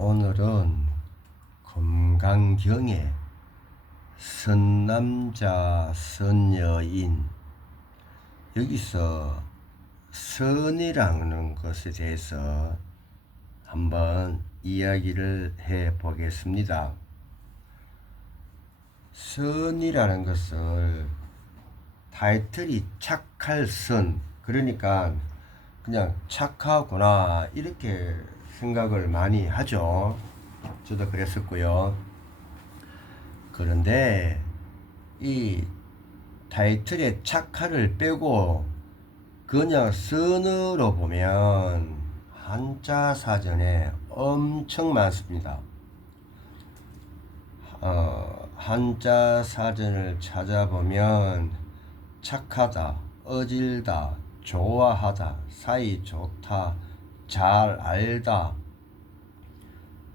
오늘은 금강경의 선남자 선여인, 여기서 선이라는 것에 대해서 한번 이야기를 해 보겠습니다. 선이라는 것을 타이틀이 착할 선, 그러니까 그냥 착하구나 이렇게 생각을 많이 하죠. 저도 그랬었고요. 그런데 이 타이틀의 착하를 빼고 그냥 선으로 보면 한자 사전에 엄청 많습니다. 한자 사전을 찾아보면 착하다, 어질다, 좋아하다, 사이 좋다, 잘 알다,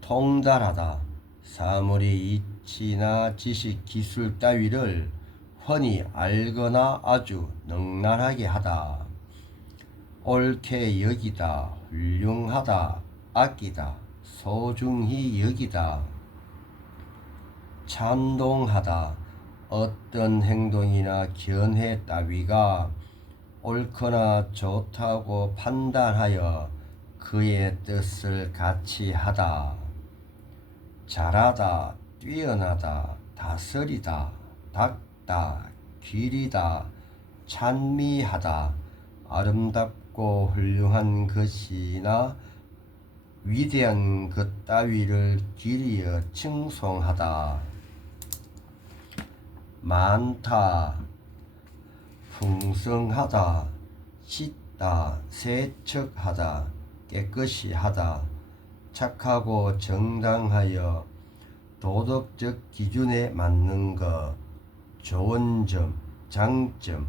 통달하다, 사물의 이치나 지식, 기술 따위를 훤히 알거나 아주 능란하게 하다, 옳게 여기다, 훌륭하다, 아끼다, 소중히 여기다, 찬동하다, 어떤 행동이나 견해 따위가 옳거나 좋다고 판단하여 그의 뜻을 같이 하다, 잘하다, 뛰어나다, 다스리다, 닦다, 기리다, 찬미하다, 아름답고 훌륭한 것이나 위대한 것 따위를 기리어 칭송하다, 많다, 풍성하다, 씻다, 세척하다, 깨끗이 하다, 착하고 정당하여 도덕적 기준에 맞는 것, 좋은 점, 장점,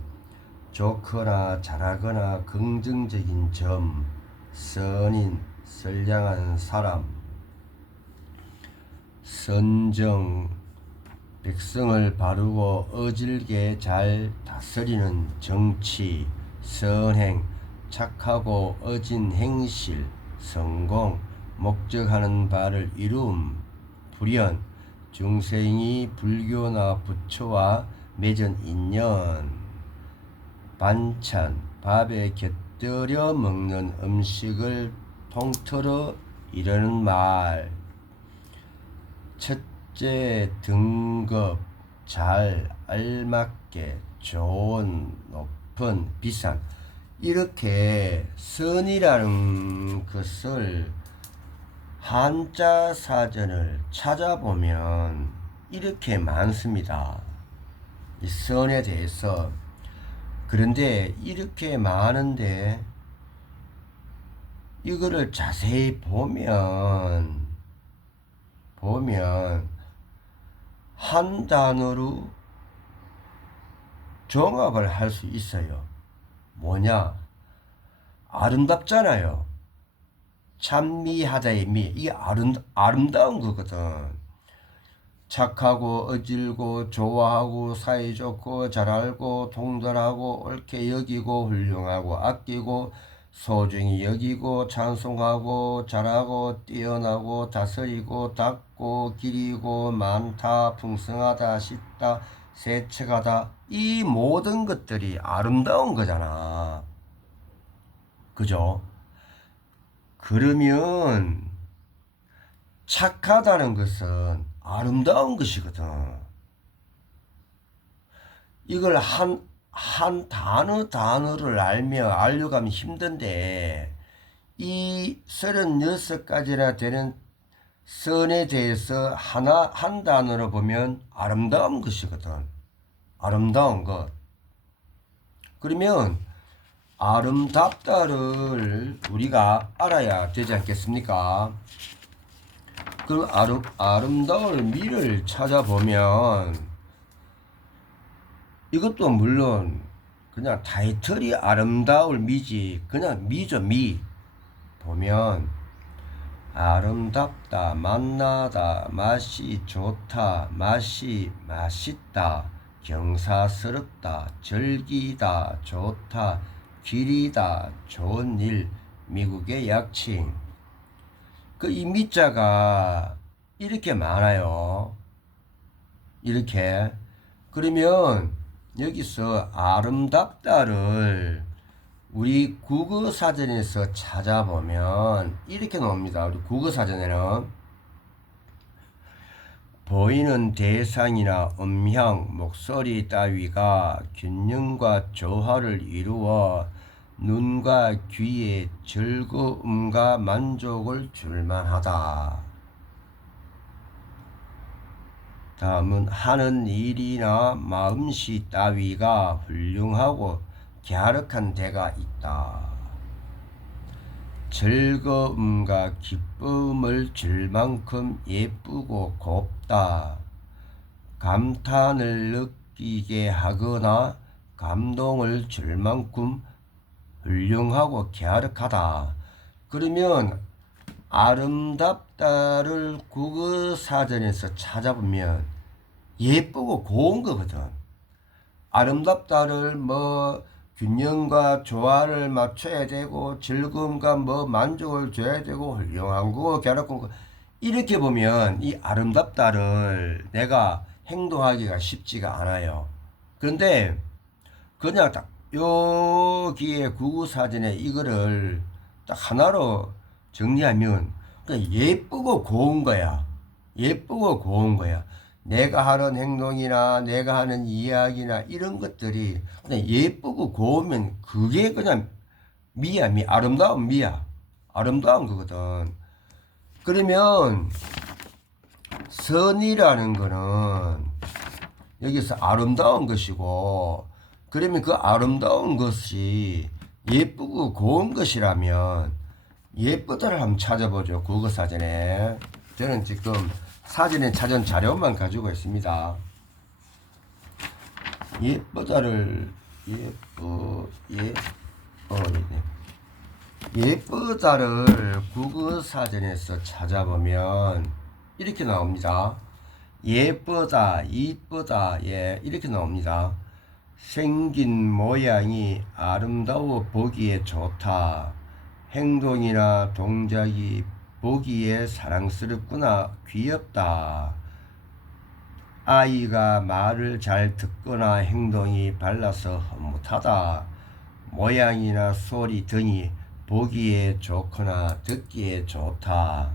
좋거나 잘하거나 긍정적인 점, 선인, 선량한 사람, 선정, 백성을 바르고 어질게 잘 다스리는 정치, 선행, 착하고 어진 행실, 성공, 목적하는 바를 이룸, 불연, 중생이 불교나 부처와 맺은 인연, 반찬, 밥에 곁들여 먹는 음식을 통틀어 이르는 말, 첫째 등급, 잘, 알맞게, 좋은, 높은, 비싼, 이렇게 선이라는 것을 한자 사전을 찾아보면 이렇게 많습니다. 이 선에 대해서. 그런데 이렇게 많은데 이거를 자세히 보면 한 단어로 종합을 할 수 있어요. 뭐냐? 아름답잖아요. 찬미하다의 미, 이게 아름다운 거거든. 착하고 어질고 좋아하고 사이좋고 잘 알고 통달하고 옳게 여기고 훌륭하고 아끼고 소중히 여기고 찬송하고 잘하고 뛰어나고 다스리고 닦고 기리고 많다 풍성하다 씻다 세척하다, 이 모든 것들이 아름다운 거잖아. 그죠? 그러면 착하다는 것은 아름다운 것이거든. 이걸 한 단어를 알려가면 힘든데, 이 36가지나 되는 선에 대해서 한 단어로 보면 아름다운 것이거든. 아름다운 것. 그러면 아름답다를 우리가 알아야 되지 않겠습니까? 그럼 아름다울 미를 찾아보면 이것도 물론 그냥 타이틀이 아름다울 미지, 그냥 미죠. 미 보면 아름답다, 맛나다, 맛이 좋다, 맛이 맛있다, 경사스럽다, 즐기다, 좋다, 길이다, 좋은 일, 미국의 약칭, 그 이 미자가 이렇게 많아요. 이렇게. 그러면 여기서 아름답다를 우리 국어사전에서 찾아보면 이렇게 나옵니다. 우리 국어사전에는 보이는 대상이나 음향, 목소리 따위가 균형과 조화를 이루어 눈과 귀에 즐거움과 만족을 줄만하다. 다음은 하는 일이나 마음씨 따위가 훌륭하고 갸륵한 데가 있다. 즐거움과 기쁨을 줄 만큼 예쁘고 곱다. 감탄을 느끼게 하거나 감동을 줄 만큼 훌륭하고 갸륵하다. 그러면 아름답다를 국어사전에서 찾아보면 예쁘고 고운 거거든. 아름답다를 뭐 균형과 조화를 맞춰야 되고 즐거움과 뭐 만족을 줘야 되고 훌륭한 거 갸륵한 거 이렇게 보면 이 아름답다를 내가 행동하기가 쉽지가 않아요. 그런데 그냥 딱 여기에 국어사전에 이거를 딱 하나로 정리하면 그냥 예쁘고 고운 거야. 예쁘고 고운 거야. 내가 하는 행동이나 내가 하는 이야기나 이런 것들이 그냥 예쁘고 고우면 그게 그냥 미야, 아름다운 미야. 아름다운 거거든. 그러면 선이라는 거는 여기서 아름다운 것이고, 그러면 그 아름다운 것이 예쁘고 고운 것이라면 예쁘다를 한번 찾아보죠. 국어사전에. 저는 지금 사전에 찾은 자료만 가지고 있습니다. 예쁘다를 예쁘다를 국어사전에서 찾아보면 이렇게 나옵니다. 예쁘다, 이쁘다, 예, 이렇게 나옵니다. 생긴 모양이 아름다워 보기에 좋다. 행동이나 동작이 보기에 사랑스럽구나, 귀엽다. 아이가 말을 잘 듣거나 행동이 발라서 흐뭇하다. 모양이나 소리 등이 보기에 좋거나 듣기에 좋다.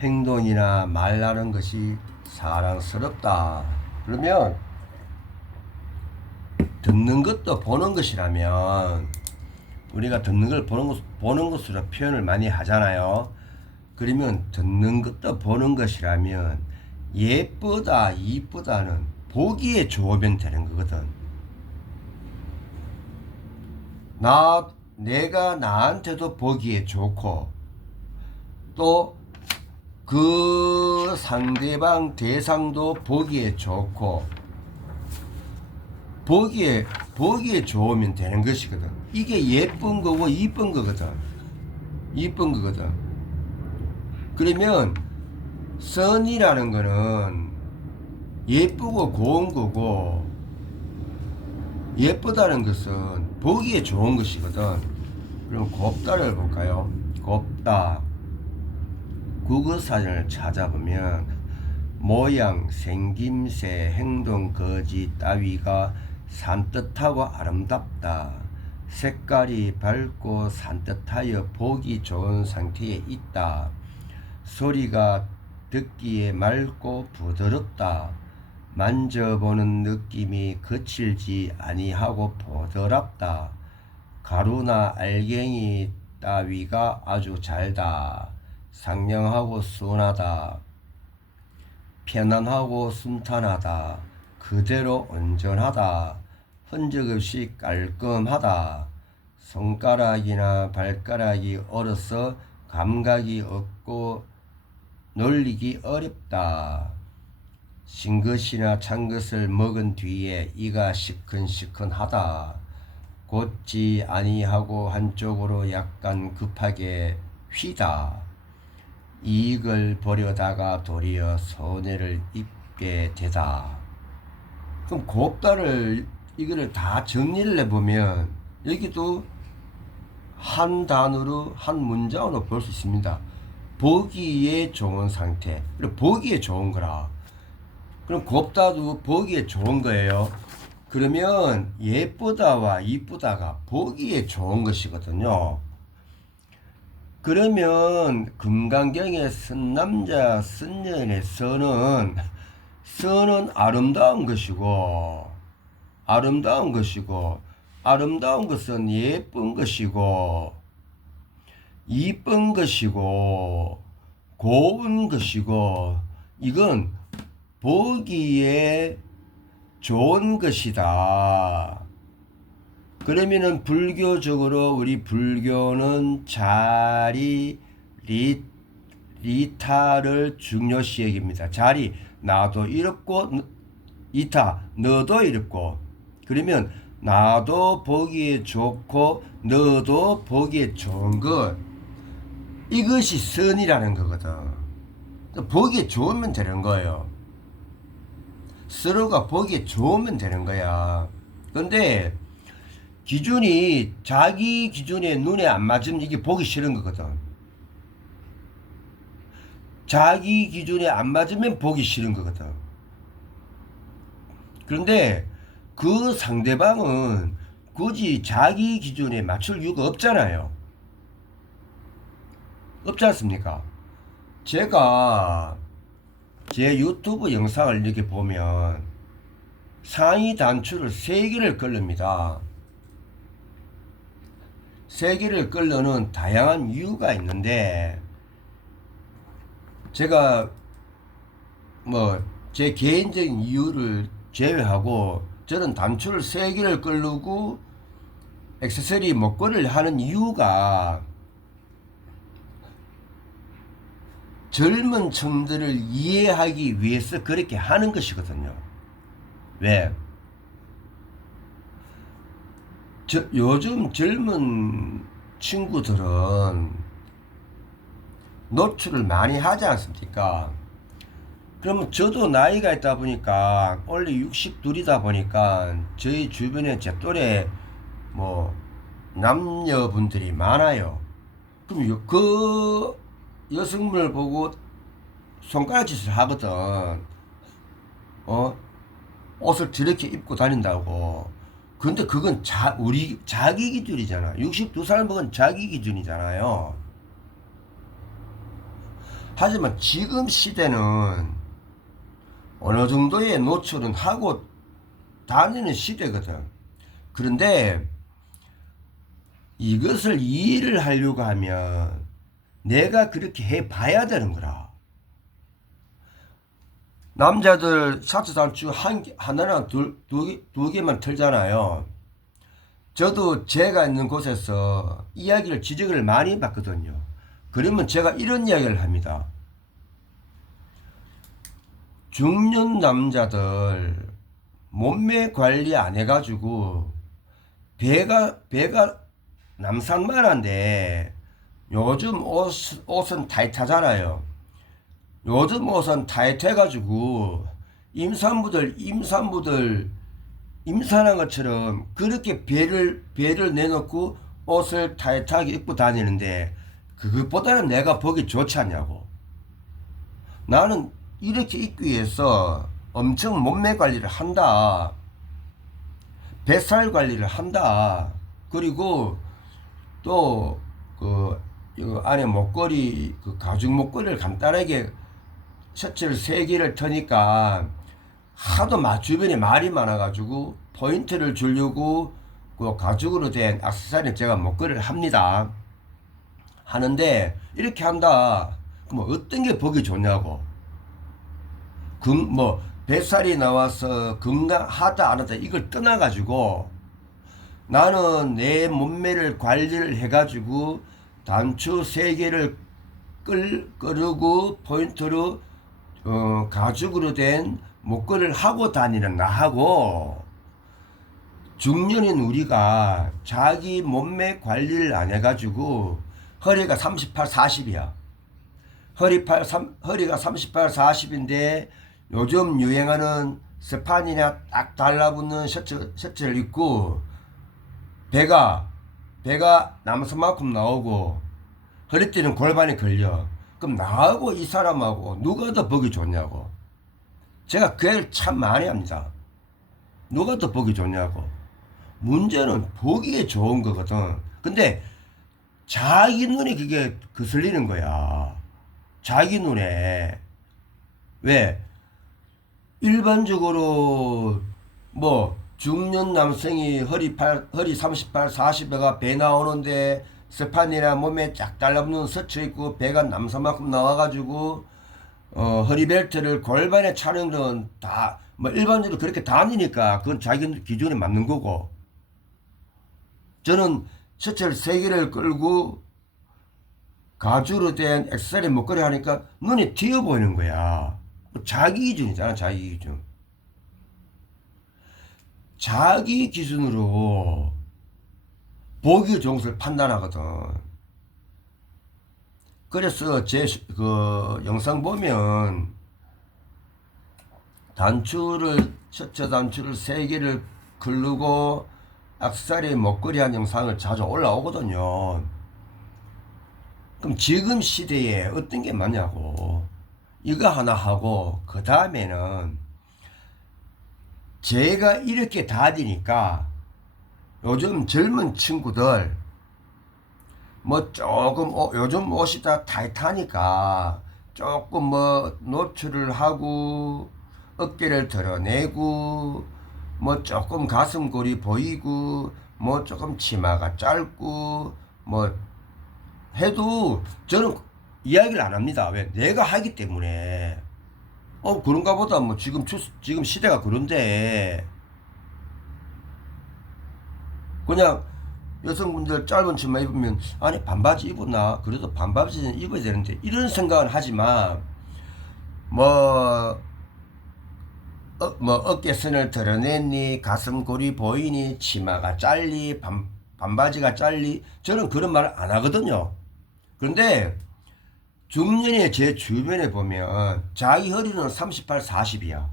행동이나 말하는 것이 사랑스럽다. 그러면 듣는 것도 보는 것이라면 우리가 듣는 걸 보는 것으로 표현을 많이 하잖아요. 그러면 듣는 것도 보는 것이라면 예쁘다, 이쁘다는 보기에 좋으면 되는 거거든. 내가 나한테도 보기에 좋고 또 그 상대방 대상도 보기에 좋고 보기에 좋으면 되는 것이거든. 이게 예쁜 거고 이쁜 거거든. 이쁜 거거든. 그러면 선이라는 거는 예쁘고 고운 거고 예쁘다는 것은 보기에 좋은 것이거든. 그럼 곱다를 볼까요? 곱다. 국어사전을 찾아보면 모양, 생김새, 행동, 거지 따위가 산뜻하고 아름답다. 색깔이 밝고 산뜻하여 보기 좋은 상태에 있다. 소리가 듣기에 맑고 부드럽다. 만져보는 느낌이 거칠지 아니하고 보드랍다. 가루나 알갱이 따위가 아주 잘다. 상냥하고 순하다. 편안하고 순탄하다. 그대로 온전하다. 흔적 없이 깔끔하다. 손가락이나 발가락이 얼어서 감각이 없고 놀리기 어렵다. 신 것이나 찬 것을 먹은 뒤에 이가 시큰시큰하다. 곧지 아니하고 한쪽으로 약간 급하게 휘다. 이익을 보려다가 도리어 손해를 입게 되다. 그럼 곱다를 이거를 다 정리를 해보면 여기도 한 단어로 한 문장으로 볼 수 있습니다. 보기에 좋은 상태. 그리고 보기에 좋은 거라. 그럼 곱다도 보기에 좋은 거예요. 그러면 예쁘다와 이쁘다가 보기에 좋은 것이거든요. 그러면 금강경의 선남자 선녀인의 선은 아름다운 것이고 아름다운 것이고 아름다운 것은 예쁜 것이고 이쁜 것이고 고운 것이고 이건 보기에 좋은 것이다. 그러면은 불교적으로 우리 불교는 자리 리타를 중요시 여깁니다. 자리 나도 이롭고 이타 너도 이롭고 그러면 나도 보기에 좋고 너도 보기에 좋은 것 이것이 선이라는 거거든. 보기에 좋으면 되는 거예요. 서로가 보기에 좋으면 되는 거야. 근데 기준이 자기 기준에 눈에 안 맞으면 이게 보기 싫은 거거든. 자기 기준에 안 맞으면 보기 싫은 거거든. 그런데 그 상대방은 굳이 자기 기준에 맞출 이유가 없잖아요. 없지 않습니까? 제가 제 유튜브 영상을 이렇게 보면 상위 단추를 3개를 끌릅니다. 3개를 끌려는 다양한 이유가 있는데 제가 뭐 제 개인적인 이유를 제외하고 저는 단추를 3개를 끌고 액세서리 목걸이를 하는 이유가 젊은 층들을 이해하기 위해서 그렇게 하는 것이거든요. 왜? 요즘 젊은 친구들은 노출을 많이 하지 않습니까? 그러면 저도 나이가 있다 보니까 원래 62이다 보니까 저희 주변에 제 또래 뭐 남녀분들이 많아요. 그럼 그 여성분을 보고 손가락짓을 하거든. 옷을 저렇게 입고 다닌다고. 근데 그건 우리 자기 기준이잖아. 62살 먹은 자기 기준이잖아요. 하지만 지금 시대는 어느 정도의 노출은 하고 다니는 시대거든. 그런데 이것을 이해를 하려고 하면 내가 그렇게 해봐야 되는 거라. 남자들 샤츠 단추 하나나 두 개만 틀잖아요. 저도 제가 있는 곳에서 이야기를 지적을 많이 받거든요. 그러면 제가 이런 이야기를 합니다. 중년 남자들 몸매 관리 안 해가지고 배가 남산만한데 요즘 옷은 타이트하잖아요. 요즘 옷은 타이트해가지고 임산부들 임산한 것처럼 그렇게 배를 내놓고 옷을 타이트하게 입고 다니는데 그것보다는 내가 보기 좋지 않냐고. 나는 이렇게 입기 위해서 엄청 몸매 관리를 한다. 뱃살 관리를 한다. 그리고 또 그 안에 목걸이 그 가죽 목걸이를 간단하게 셔츠를 3개를 터니까 하도 주변에 말이 많아가지고 포인트를 주려고 그 가죽으로 된 액세서리 제가 목걸이를 합니다. 하는데 이렇게 한다. 그럼 어떤 게 보기 좋냐고. 뱃살이 나와서 건강하다 안 하다 이걸 떠나가지고 나는 내 몸매를 관리를 해가지고 단추 3개를 끌고 포인트로 가죽으로 된 목걸이를 하고 다니는 나하고 중년인 우리가 자기 몸매 관리를 안 해가지고 허리가 38, 40이야. 허리가 38, 40인데 요즘 유행하는 스판이나 딱 달라붙는 셔츠를 입고 배가 배가 남서만큼 나오고 허리띠는 골반이 걸려. 그럼 나하고 이 사람하고 누가 더 보기 좋냐고. 제가 그 얘기를 참 많이 합니다. 누가 더 보기 좋냐고. 문제는 보기에 좋은 거거든. 근데 자기 눈이 그게 거슬리는 거야. 자기 눈에. 왜? 일반적으로 뭐 중년 남성이 허리 38, 40에가 배 나오는데 스판이나 몸에 쫙 달라붙는 서쳐 있고 배가 남사만큼 나와가지고 허리벨트를 골반에 차는 건 다 뭐 일반적으로 그렇게 다니니까 그건 자기 기준에 맞는 거고, 저는 셔츠를 3개를 끌고 가죽으로 된 액세서리 목걸이 하니까 눈이 튀어 보이는 거야. 자기 기준이잖아, 자기 기준. 자기 기준으로 보기 좋은 것을 판단하거든. 그래서 제 그 영상 보면 셔츠 단추를 3개를 걸르고 액세서리 목걸이 한 영상을 자주 올라오거든요. 그럼 지금 시대에 어떤 게 맞냐고. 이거 하나 하고 그 다음에는 제가 이렇게 다니니까 요즘 젊은 친구들 뭐 조금 요즘 옷이 다 타이트하니까 조금 뭐 노출을 하고 어깨를 드러내고 뭐 조금 가슴골이 보이고 뭐 조금 치마가 짧고 뭐 해도 저는 이야기를 안 합니다. 왜? 내가 하기 때문에. 그런가 보다. 뭐 지금 시대가 그런데 그냥 여성분들 짧은 치마 입으면 아니 반바지 입었나? 그래도 반바지는 입어야 되는데 이런 생각은 하지만 뭐 어깨선을 드러냈니, 가슴골이 보이니, 치마가 짧니, 반바지가 짧니, 저는 그런 말을 안 하거든요. 그런데 중년의 제 주변에 보면 자기 허리는 38, 40이야.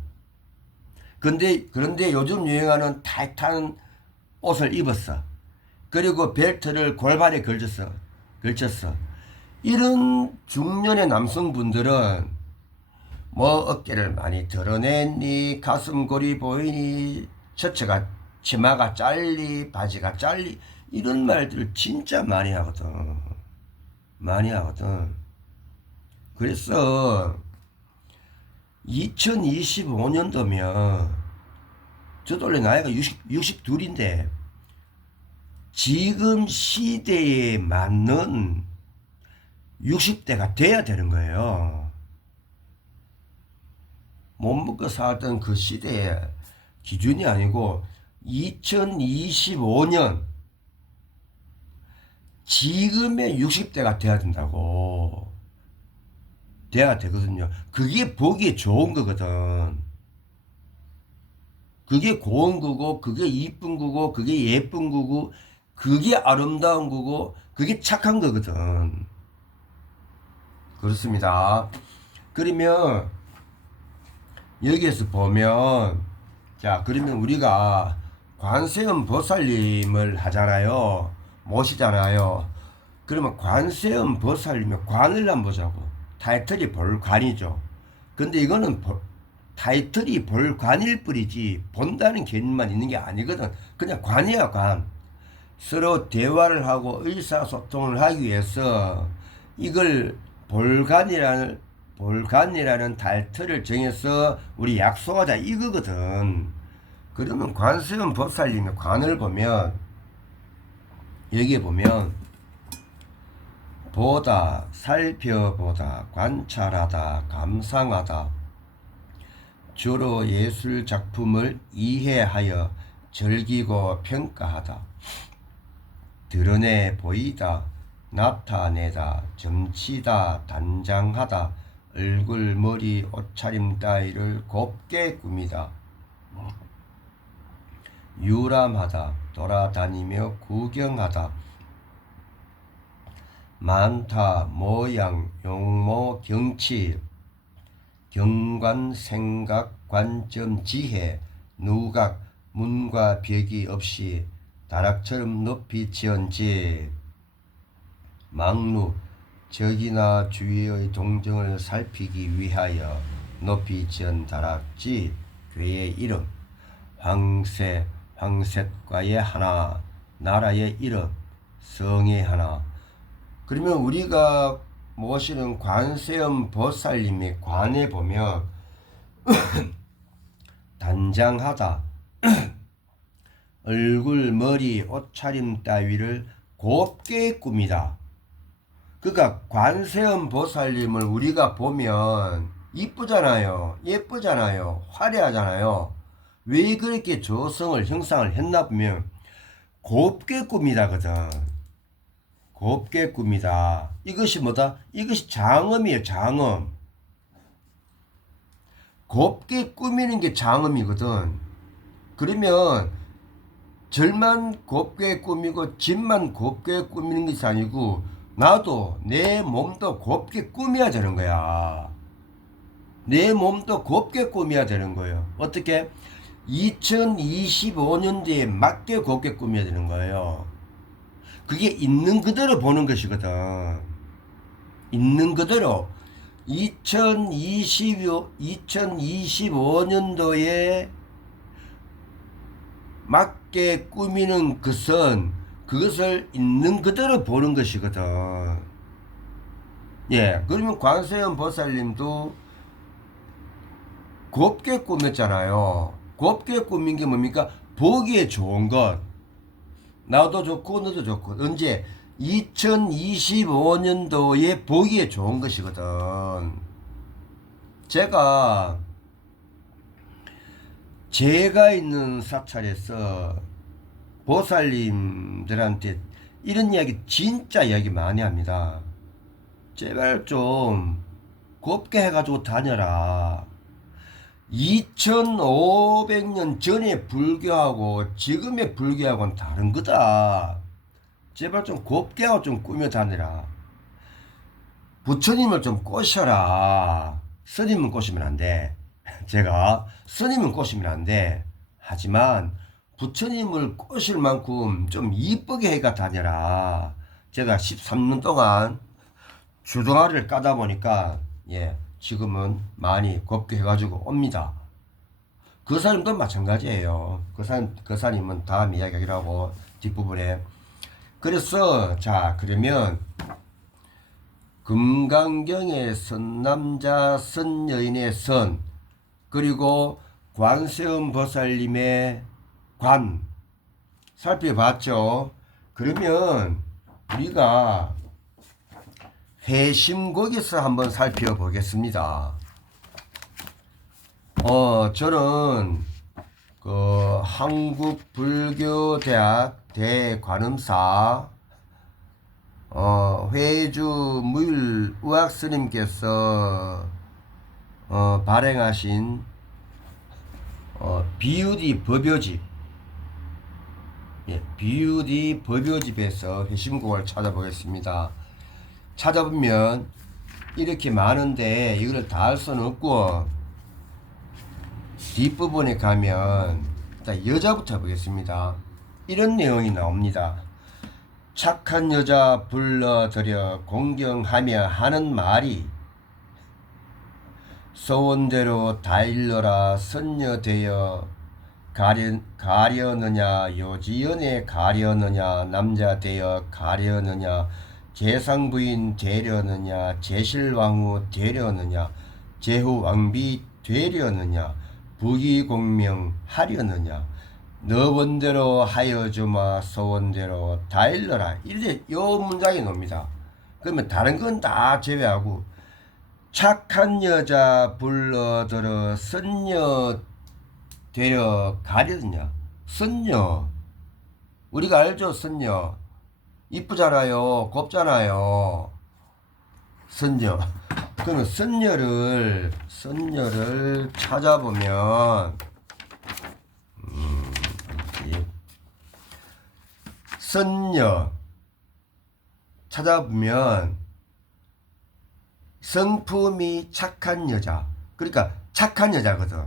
그런데 요즘 유행하는 타이트한 옷을 입었어. 그리고 벨트를 골반에 걸쳤어. 이런 중년의 남성분들은 뭐 어깨를 많이 드러냈니, 가슴골이 보이니, 치마가 짧니, 바지가 짧니, 이런 말들을 진짜 많이 하거든. 많이 하거든. 그래서 2025년도면 저도 원래 나이가 62인데 지금 시대에 맞는 60대가 돼야 되는 거예요. 못 먹고 살던 그 시대의 기준이 아니고 2025년 지금의 60대가 돼야 된다고. 돼야 되거든요. 그게 보기에 좋은 거거든. 그게 고운 거고, 그게 이쁜 거고, 그게 예쁜 거고, 그게 아름다운 거고, 그게 착한 거거든. 그렇습니다. 그러면 여기에서 보면, 자, 그러면 우리가 관세음 보살님을 하잖아요. 모시잖아요. 그러면 관세음 보살님의 관을 한번 보자고. 타이틀이 볼관이죠. 근데 이거는 타이틀이 볼관일 뿐이지 본다는 개념만 있는 게 아니거든. 그냥 관이야, 관. 서로 대화를 하고 의사소통을 하기 위해서 이걸 볼관이라는 타이틀을 정해서 우리 약속하자 이거거든. 그러면 관세음 보살님의 관을 보면 여기에 보면 보다, 살펴보다, 관찰하다, 감상하다, 주로 예술 작품을 이해하여 즐기고 평가하다, 드러내 보이다, 나타내다, 점치다, 단장하다, 얼굴, 머리, 옷차림 따위를 곱게 꾸미다, 유람하다, 돌아다니며 구경하다, 많다, 모양, 용모, 경치, 경관, 생각, 관점, 지혜, 누각, 문과 벽이 없이 다락처럼 높이 지은 집, 망루, 적이나 주위의 동정을 살피기 위하여 높이 지은 다락집, 교회의 이름, 황새, 황셋과의 하나, 나라의 이름, 성의 하나. 그러면 우리가 모시는 관세음 보살님의 관에 보면 단장하다, 얼굴, 머리, 옷차림 따위를 곱게 꾸미다. 그러니까 관세음 보살님을 우리가 보면 이쁘잖아요. 예쁘잖아요. 화려하잖아요. 왜 그렇게 조성을 형상을 했나 보면 곱게 꾸미다거든. 곱게 꾸미다. 이것이 뭐다? 이것이 장엄이에요. 장엄. 곱게 꾸미는 게 장엄이거든. 그러면 절만 곱게 꾸미고 집만 곱게 꾸미는 것이 아니고 나도 내 몸도 곱게 꾸며야 되는 거야. 내 몸도 곱게 꾸며야 되는 거예요. 어떻게? 2025년도에 맞게 곱게 꾸며야 되는 거예요. 그게 있는 그대로 보는 것이거든. 있는 그대로 2025년도에 맞게 꾸미는 것은 그것을 있는 그대로 보는 것이거든. 예, 그러면 관세음 보살님도 곱게 꾸몄잖아요. 곱게 꾸민 게 뭡니까? 보기에 좋은 것. 나도 좋고 너도 좋고. 언제? 2025년도에 보기에 좋은 것이거든. 제가 있는 사찰에서 보살님들한테 이런 이야기 진짜 이야기 많이 합니다. 제발 좀 곱게 해가지고 다녀라. 2500년 전에 불교하고 지금의 불교하고는 다른 거다. 제발 좀 곱게 하고 좀 꾸며 다니라. 부처님을 좀 꼬셔라. 스님은 꼬시면 안 돼. 제가 스님은 꼬시면 안 돼. 하지만 부처님을 꼬실 만큼 좀 이쁘게 해가 다녀라. 제가 13년 동안 주둥아리를 까다 보니까 예, 지금은 많이 곱게 해가지고 옵니다. 그 사람도 마찬가지예요. 그 사람은 다음 이야기하기라고 뒷부분에. 그래서 자 그러면 금강경의 선남자 선여인의 선, 그리고 관세음 보살님의 관 살펴봤죠. 그러면 우리가 회심곡에서 한번 살펴보겠습니다. 저는 그 한국불교대학 대관음사 회주 무율의학 스님께서 발행하신 비유디 법요집, 예, 비유디 법요집에서 회심곡을 찾아보겠습니다. 찾아보면 이렇게 많은데 이걸 다 할 수는 없고 뒷부분에 가면 일단 여자부터 보겠습니다. 이런 내용이 나옵니다. 착한 여자 불러들여 공경하며 하는 말이 소원대로 다 일러라 선녀되어 가려느냐 요지연에 가려느냐 남자 되어 가려느냐 재상부인 되려느냐 제실왕후 되려느냐 제후왕비 되려느냐 부귀공명 하려느냐 너 원대로 하여주마 소원대로 다 일러라. 이렇게 요 문장이 나옵니다. 그러면 다른 건 다 제외하고 착한 여자 불러들어 선녀 되려 가려느냐. 선녀 우리가 알죠. 선녀 이쁘잖아요. 곱잖아요. 선녀. 그러면 선녀를 찾아보면 선녀 찾아보면 성품이 착한 여자. 그러니까 착한 여자거든.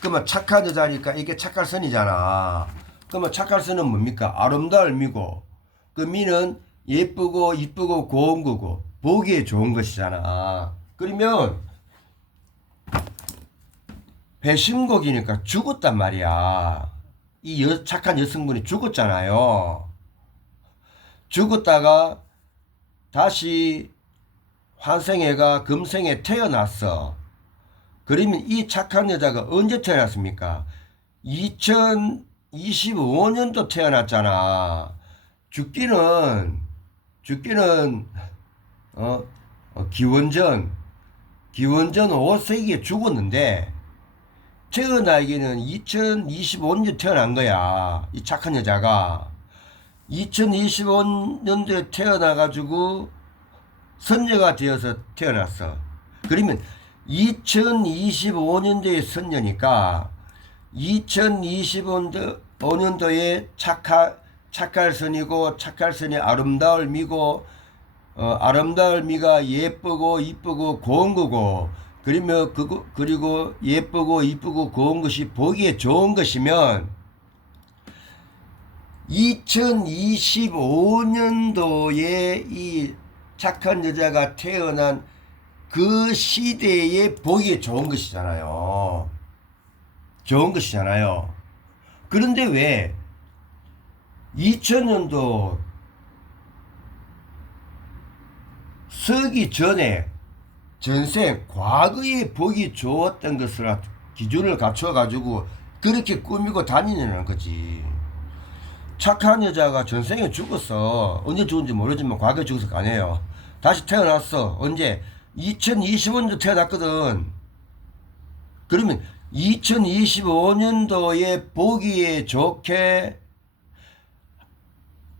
그러면 착한 여자니까 이게 착할 선이잖아. 그러면 착할 선은 뭡니까? 아름다울 미고 그 미는 예쁘고 이쁘고 고운 거고 보기에 좋은 것이잖아. 그러면 회심곡이니까 죽었단 말이야. 이 착한 여성분이 죽었잖아요. 죽었다가 다시 환생해가 금생에 태어났어. 그러면 이 착한 여자가 언제 태어났습니까? 2025년도 태어났잖아. 죽기는 기원전 5세기에 죽었는데 태어나기는 2025년 태어난 거야. 이 착한 여자가 2025년도에 태어나가지고 선녀가 되어서 태어났어. 그러면 2025년도에 선녀니까 2025년도에 착할 선이고 착할 선이 아름다울 미고 아름다울 미가 예쁘고 이쁘고 고운 거고 그리고 예쁘고 이쁘고 고운 것이 보기에 좋은 것이면 2025년도에 이 착한 여자가 태어난 그 시대에 보기에 좋은 것이잖아요. 좋은 것이잖아요. 그런데 왜 2000년도 서기 전에 전생 과거에 보기 좋았던 것을 기준을 갖춰가지고 그렇게 꾸미고 다니는 거지. 착한 여자가 전생에 죽었어. 언제 죽은지 모르지만 과거에 죽어서 가네요. 다시 태어났어. 언제? 2025년도 태어났거든. 그러면 2025년도에 보기에 좋게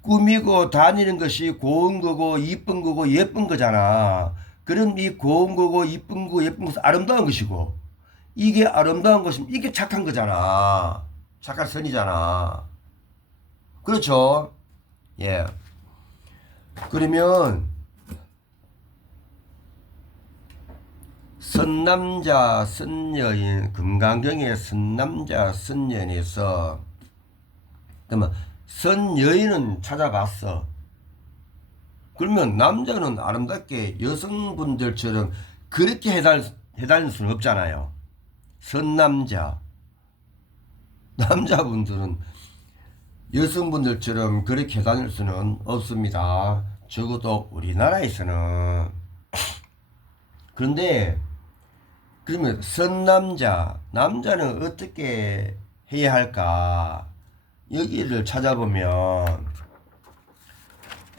꾸미고 다니는 것이 고운 거고 이쁜 거고 예쁜 거잖아. 그럼 이 고운 거고 이쁜 거 예쁜 것은 아름다운 것이고 이게 아름다운 것이면 이게 착한 거잖아. 착한 선이잖아. 그렇죠? 예. 그러면 선남자 선여인 금강경의 선남자 선여인에서 그러면 선여인은 찾아봤어. 그러면 남자는 아름답게 여성분들처럼 그렇게 해달릴 수는 없잖아요. 선남자 남자분들은 여성분들처럼 그렇게 해다닐 수는 없습니다. 적어도 우리나라에서는. 그런데 그러면 선남자 남자는 어떻게 해야 할까? 여기를 찾아보면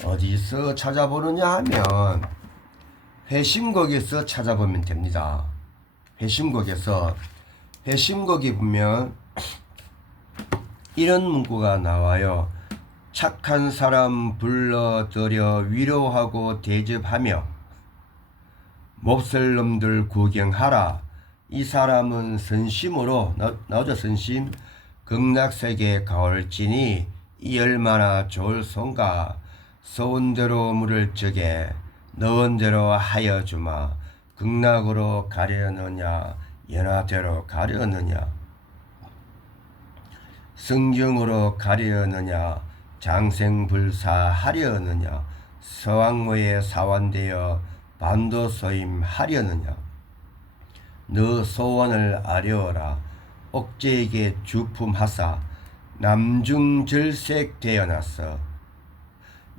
어디서 찾아보느냐 하면 회심곡에서 찾아보면 됩니다. 회심곡에 보면 이런 문구가 나와요. 착한 사람 불러들여 위로하고 대접하며 몹쓸 놈들 구경하라. 이 사람은 선심으로 나오죠. 선심 극락세계 가올지니 이 얼마나 좋을 손가. 쏘은 대로 물을 적에 넣은 대로 하여 주마. 극락으로 가려느냐 연하대로 가려느냐 성경으로 가려느냐 장생불사하려느냐 서왕모에 사완되어 반도소임하려느냐. 너 소원을 아뢰어라. 옥제에게 주품하사 남중절색 되어났어.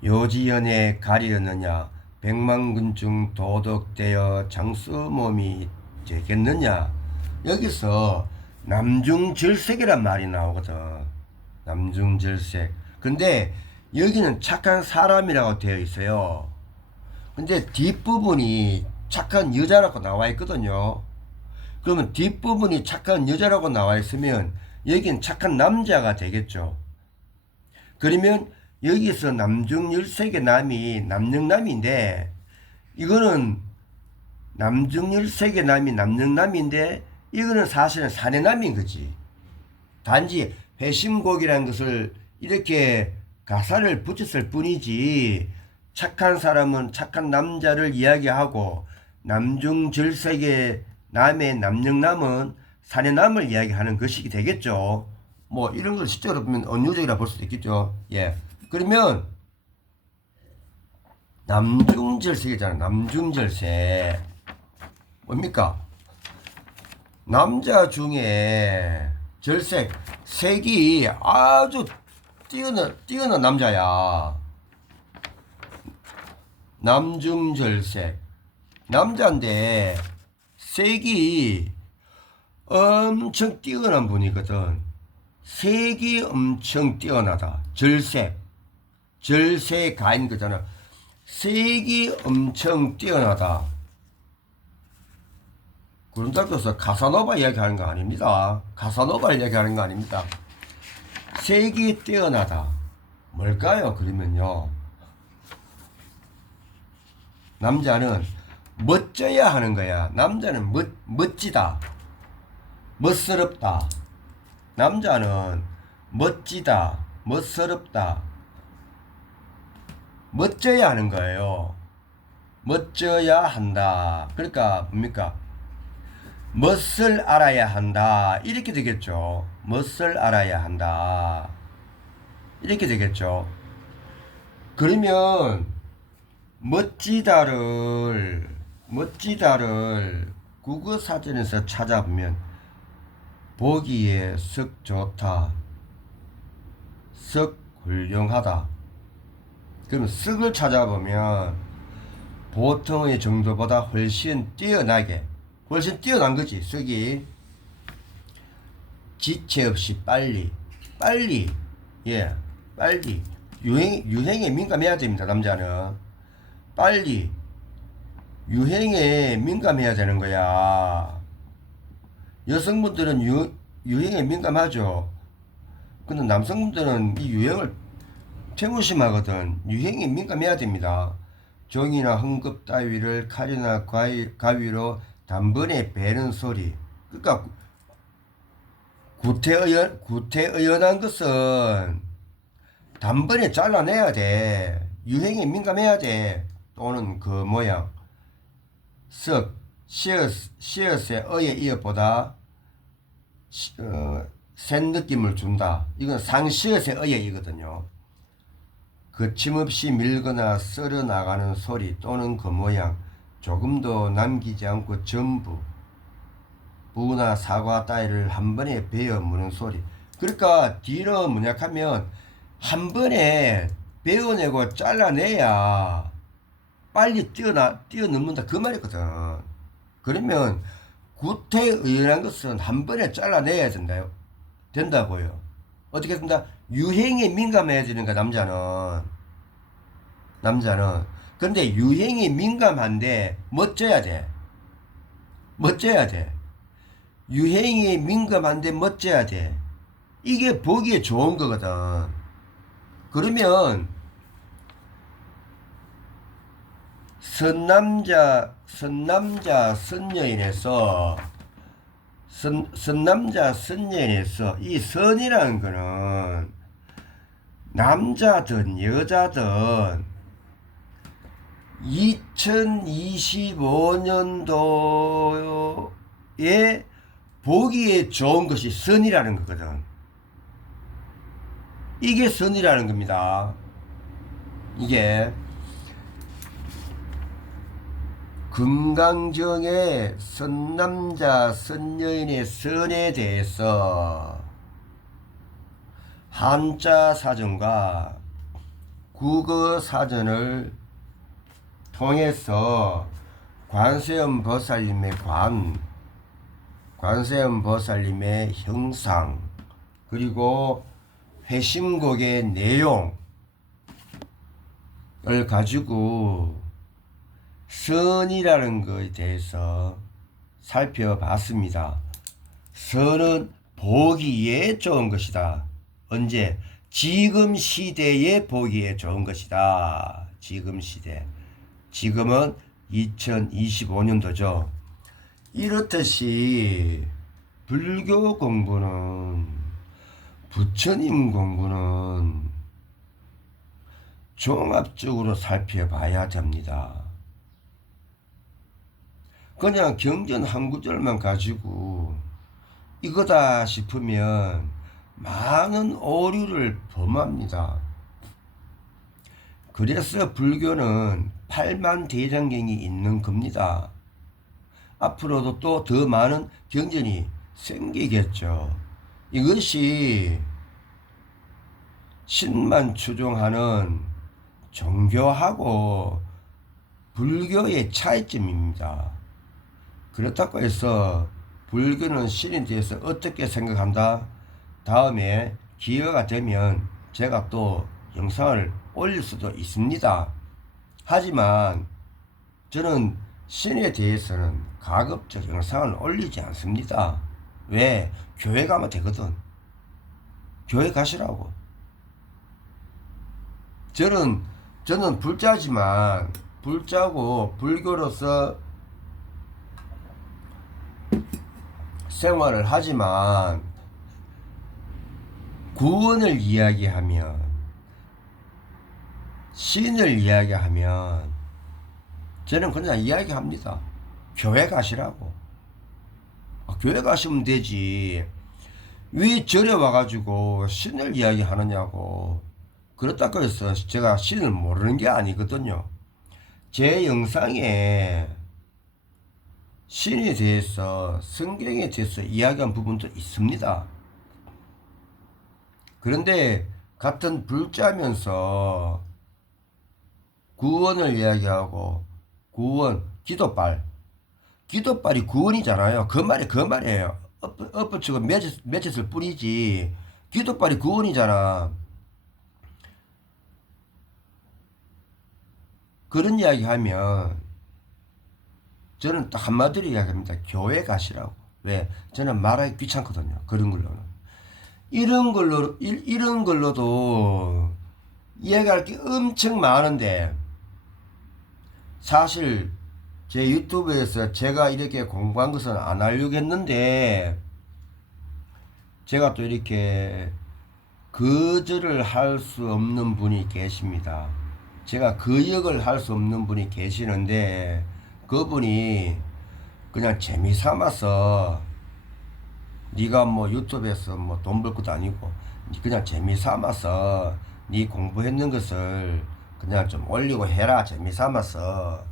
요지연에 가려느냐 백만군중 도덕되어 장수몸이 되겠느냐. 여기서 남중절색이란 말이 나오거든. 남중절색. 근데 여기는 착한 사람이라고 되어 있어요. 근데 뒷부분이 착한 여자라고 나와 있거든요. 그러면 뒷부분이 착한 여자라고 나와 있으면 여기는 착한 남자가 되겠죠. 그러면 여기서 남중열색의 남이 남영남인데 이거는 남중열색의 남이 남영남인데 이거는 사실은 사내남인 거지. 단지 회심곡이라는 것을 이렇게 가사를 붙였을 뿐이지 착한 사람은 착한 남자를 이야기하고 남중절색의 남의 남영남은 사내남을 이야기하는 것이 되겠죠. 뭐 이런 걸 실제로 보면 은유적이라 볼 수도 있겠죠. 예. 그러면 남중절색이잖아요. 남중절색. 뭡니까? 남자 중에 절색, 색이 아주 뛰어난 남자야. 남중절색. 남자인데 색이 엄청 뛰어난 분이거든. 색이 엄청 뛰어나다. 절색 가인 거잖아. 색이 엄청 뛰어나다. 그런다고 해서 카사노바 이야기하는 거 아닙니다. 카사노바 이야기하는 거 아닙니다. 색이 뛰어나다. 뭘까요? 그러면요. 남자는 멋져야 하는 거야. 남자는 멋지다. 멋스럽다. 남자는 멋지다. 멋스럽다. 멋져야 하는 거예요. 멋져야 한다. 그러니까 뭡니까? 멋을 알아야 한다. 이렇게 되겠죠. 멋을 알아야 한다. 이렇게 되겠죠. 그러면 멋지다를 국어사전에서 찾아보면 보기에 썩 좋다, 썩 훌륭하다. 그럼 썩을 찾아보면 보통의 정도보다 훨씬 뛰어난 거지. 썩이 지체 없이 빨리 유행에 민감해야 됩니다. 남자는 빨리 유행에 민감해야 되는 거야. 여성분들은 유행에 민감하죠. 근데 남성분들은 이 유행을 태무심하거든. 유행에 민감해야 됩니다. 종이나 헝겊 따위를 칼이나 가위로 단번에 베는 소리. 그러니까 구태의연한 것은 단번에 잘라내야 돼. 유행에 민감해야 돼. 또는 그 모양. 시옷의 어에 이어보다 센 느낌을 준다. 이건 상시옷의 어에 이거든요. 거침없이 밀거나 썰어 나가는 소리 또는 그 모양. 조금도 남기지 않고 전부 무나 사과 따위를 한 번에 베어 무는 소리. 그러니까 뒤로 문약하면 한 번에 베어내고 잘라내야 빨리 뛰어넘는다 그 말이거든. 그러면 구태의연한 것은 한 번에 잘라내야 된다고요. 어떻게 된다? 유행에 민감해야 되는 거야. 남자는 근데 유행이 민감한데 멋져야 돼. 유행이 민감한데 멋져야 돼. 이게 보기에 좋은 거거든. 그러면 선남자 선여인에서 이 선이라는 거는 남자든 여자든 2025년도에 보기에 좋은 것이 선이라는 거거든. 이게 선이라는 겁니다. 이게 금강정의 선남자 선여인의 선에 대해서 한자 사전과 국어 사전을 통해서 관세음 보살님의 형상 그리고 회심곡의 내용을 가지고 선이라는 것에 대해서 살펴봤습니다. 선은 보기에 좋은 것이다. 언제? 지금 시대에 보기에 좋은 것이다. 지금 시대. 지금은 2025년도죠. 이렇듯이 불교 공부는, 부처님 공부는 종합적으로 살펴봐야 됩니다. 그냥 경전 한 구절만 가지고 이거다 싶으면 많은 오류를 범합니다. 그래서 불교는 8만 대장경이 있는 겁니다. 앞으로도 또 더 많은 경전이 생기겠죠. 이것이 신만 추종하는 종교하고 불교의 차이점입니다. 그렇다고 해서 불교는 신에 대해서 어떻게 생각한다? 다음에 기회가 되면 제가 또 영상을 올릴 수도 있습니다. 하지만 저는 신에 대해서는 가급적 영상을 올리지 않습니다. 왜? 교회 가면 되거든. 교회 가시라고. 저는 불자지만 불자고 불교로서 생활을 하지만 구원을 이야기하면 신을 이야기하면 저는 그냥 이야기합니다. 교회 가시라고. 교회 가시면 되지. 왜 절에 와가지고 신을 이야기하느냐고. 그렇다고 해서 제가 신을 모르는 게 아니거든요. 제 영상에 신에 대해서 성경에 대해서 이야기한 부분도 있습니다. 그런데 같은 불자면서 구원을 이야기하고 구원, 기도빨이 구원이잖아요. 그 말이에요. 엎어치고 맺었을 뿐이지. 기도빨이 구원이잖아. 그런 이야기 하면 저는 딱 한마디로 이야기합니다. 교회 가시라고. 왜? 저는 말하기 귀찮거든요. 그런 걸로는. 이런 걸로도 이야기할 게 엄청 많은데 사실 제 유튜브에서 제가 이렇게 공부한 것은 안 하려고 했는데 제가 또 이렇게 거절을 할 수 없는 분이 계십니다. 제가 그 역을 할 수 없는 분이 계시는데 그분이 그냥 재미삼아서 네가 뭐 유튜브에서 뭐 돈 벌 것도 아니고 그냥 재미삼아서 네 공부했는 것을 그냥 좀 올리고 해라 재미삼아서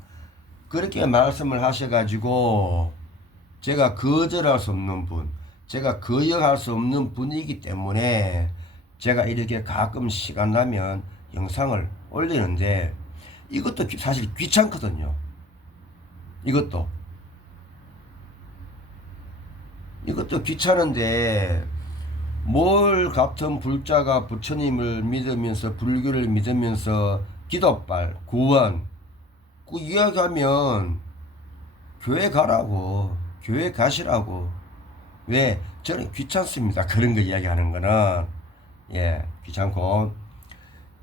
그렇게 말씀을 하셔가지고 제가 거절할 수 없는 분, 제가 거역할 수 없는 분이기 때문에 제가 이렇게 가끔 시간 나면 영상을 올리는데 이것도 사실 귀찮거든요. 이것도 귀찮은데 뭘 같은 불자가 부처님을 믿으면서 불교를 믿으면서 기도빨, 구원 그 이야기하면 교회 가라고, 교회 가시라고. 왜? 저는 귀찮습니다. 그런 거 이야기하는 거는. 예, 귀찮고.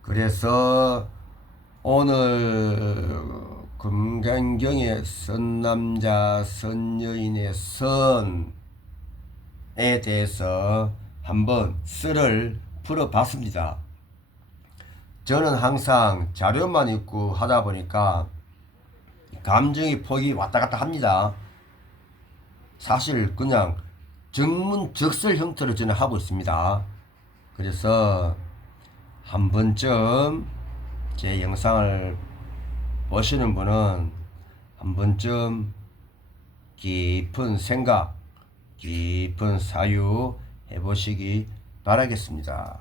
그래서 오늘 금강경의 선남자 선여인의 선에 대해서 한번 썰을 풀어봤습니다. 저는 항상 자료만 읽고 하다 보니까 감정의 폭이 왔다 갔다 합니다. 사실 그냥 정문적설 형태로 저는 하고 있습니다. 그래서 한 번쯤 제 영상을 보시는 분은 한 번쯤 깊은 생각, 깊은 사유 해보시기 바라겠습니다.